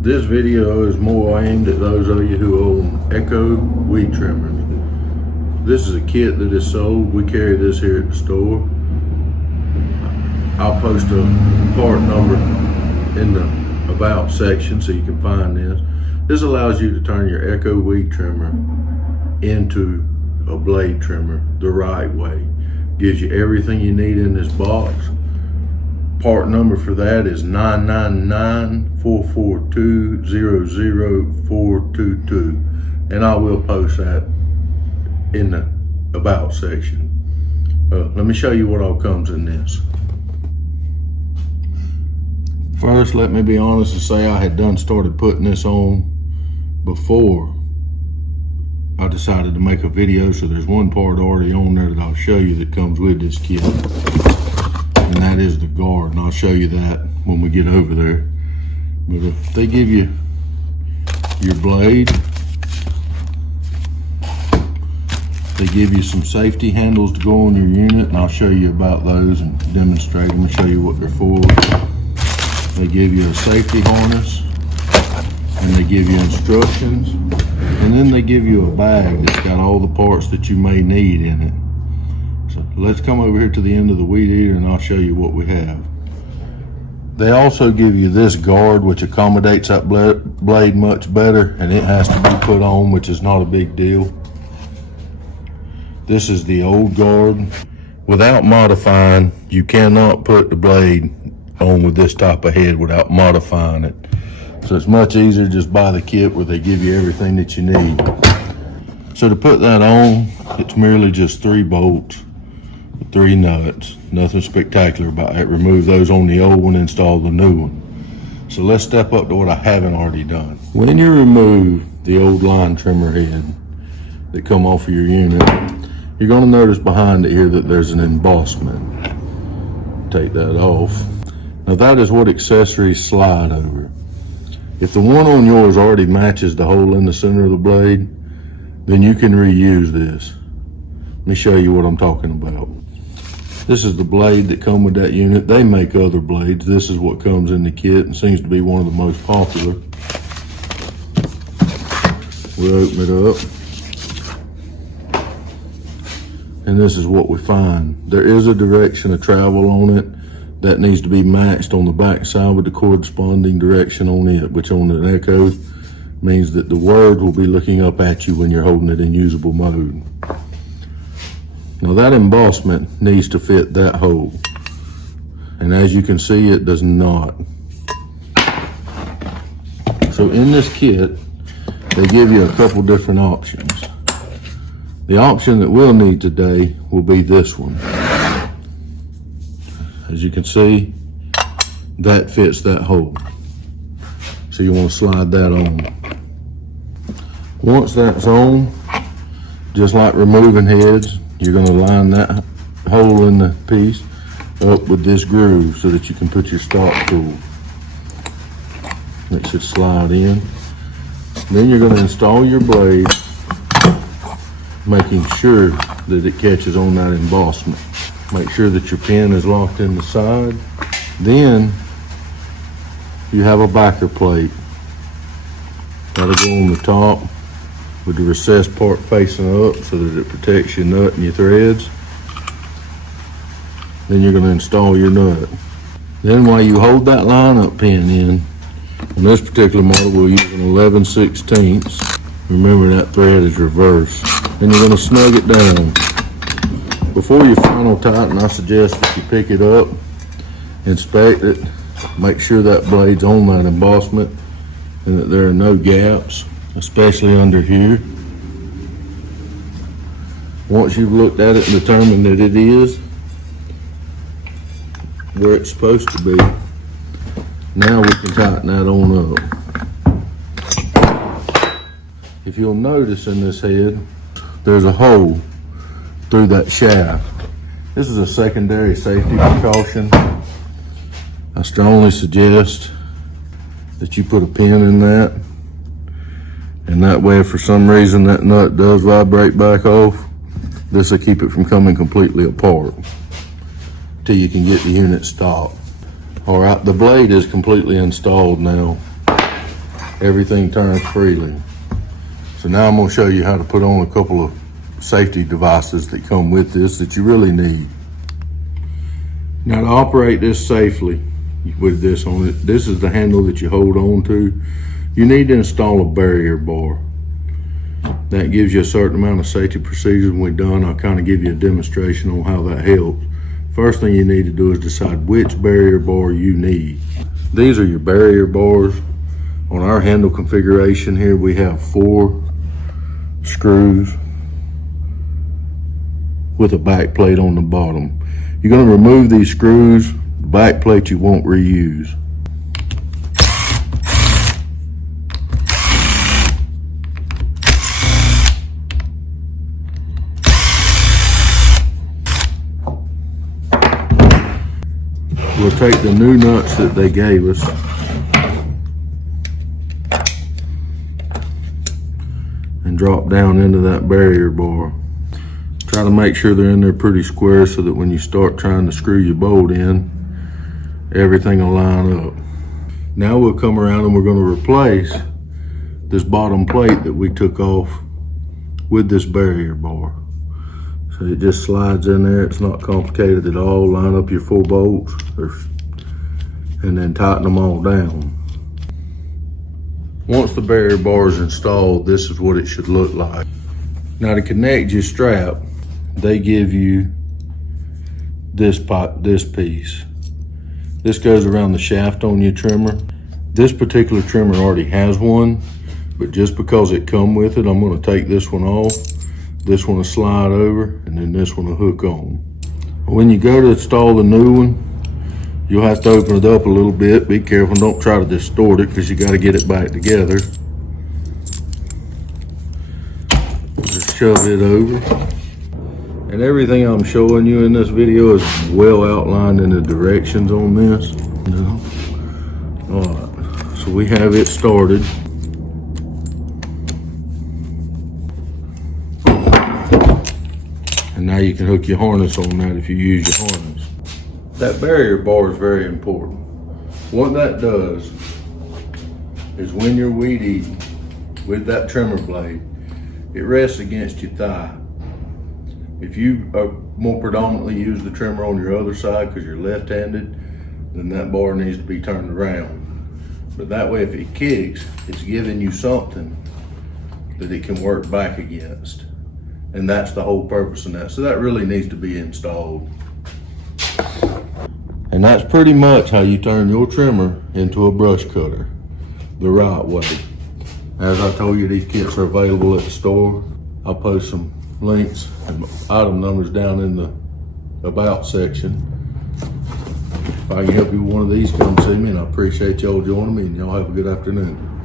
This video is more aimed at those of you who own Echo weed trimmers. This is a kit that is sold. We carry this here at the store. I'll post a part number in the about section so you can find this. This allows you to turn your Echo weed trimmer into a blade trimmer the right way. Gives you everything you need in this box. Part number for that is 999-442-00422, and I will post that in the about section. Let me show you what all comes in this. First, let me be honest and say I had started putting this on before I decided to make a video, so there's one part already on there that I'll show you that comes with this kit. And that is the guard, and I'll show you that when we get over there. But if they give you your blade, they give you some safety handles to go on your unit, and I'll show you about those and demonstrate them and show you what they're for. They give you a safety harness, and they give you instructions, and then they give you a bag that's got all the parts that you may need in it. So let's come over here to the end of the weed eater and I'll show you what we have. They also give you this guard, which accommodates that blade much better, and it has to be put on, which is not a big deal. This is the old guard. Without modifying, you cannot put the blade on with this type of head without modifying it. So it's much easier to just buy the kit where they give you everything that you need. So to put that on, it's merely just 3 bolts. 3 nuts, nothing spectacular about it. Remove those on the old one, install the new one. So let's step up to what I haven't already done. When you remove the old line trimmer head that come off of your unit, you're gonna notice behind it here that there's an embossment. Take that off. Now that is what accessories slide over. If the one on yours already matches the hole in the center of the blade, then you can reuse this. Let me show you what I'm talking about. This is the blade that come with that unit. They make other blades. This is what comes in the kit and seems to be one of the most popular. We'll open it up. And this is what we find. There is a direction of travel on it that needs to be matched on the back side with the corresponding direction on it, which on an Echo means that the word will be looking up at you when you're holding it in usable mode. Now that embossment needs to fit that hole, and as you can see, it does not. So in this kit, they give you a couple different options. The option that we'll need today will be this one. As you can see, that fits that hole. So you want to slide that on. Once that's on, just like removing heads, you're going to line that hole in the piece up with this groove so that you can put your stock tool. It should slide in. Then you're going to install your blade, making sure that it catches on that embossment. Make sure that your pin is locked in the side. Then you have a backer plate. That'll go on the top with the recessed part facing up so that it protects your nut and your threads. Then you're going to install your nut. Then while you hold that line-up pin in, on this particular model we'll use an 11/16. Remember that thread is reversed. Then you're going to snug it down. Before you final tighten, I suggest that you pick it up, inspect it, make sure that blade's on that embossment and that there are no gaps, especially under here. Once you've looked at it and determined that it is where it's supposed to be, now we can tighten that on up. If you'll notice in this head, there's a hole through that shaft. This is a secondary safety precaution. I strongly suggest that you put a pin in that, and that way if for some reason that nut does vibrate back off, this will keep it from coming completely apart till you can get the unit stopped. All right, the blade is completely installed now. everything turns freely. So now I'm gonna show you how to put on a couple of safety devices that come with this that you really need. Now to operate this safely with this on it, this is the handle that you hold on to. You need to install a barrier bar. That gives you a certain amount of safety procedures. When we're done, I'll kind of give you a demonstration on how that helps. First thing you need to do is decide which barrier bar you need. These are your barrier bars. On our handle configuration here, we have 4 screws with a back plate on the bottom. You're going to remove these screws. The back plate you won't reuse. We'll take the new nuts that they gave us and drop down into that barrier bar. Try to make sure they're in there pretty square so that when you start trying to screw your bolt in, everything will line up. Now we'll come around and we're going to replace this bottom plate that we took off with this barrier bar. So it just slides in there. It's not complicated at all. Line up your 4 bolts and then tighten them all down. Once the barrier bar is installed, this is what it should look like. Now to connect your strap, they give you this piece. This goes around the shaft on your trimmer. This particular trimmer already has one, but just because it come with it, I'm going to take this one off. This one will slide over, and then this one will hook on. When you go to install the new one, you'll have to open it up a little bit. Be careful, don't try to distort it because you got to get it back together. Just shove it over. And everything I'm showing you in this video is well outlined in the directions on this. All right, so we have it started. And now you can hook your harness on that if you use your harness. That barrier bar is very important. What that does is when you're weed eating with that trimmer blade, it rests against your thigh. If you more predominantly use the trimmer on your other side because you're left-handed, then that bar needs to be turned around. But that way if it kicks, it's giving you something that it can work back against. And that's the whole purpose of that. So that really needs to be installed. And that's pretty much how you turn your trimmer into a brush cutter, the right way. As I told you, these kits are available at the store. I'll post some links and item numbers down in the about section. If I can help you with one of these, come see me, and I appreciate y'all joining me, and y'all have a good afternoon.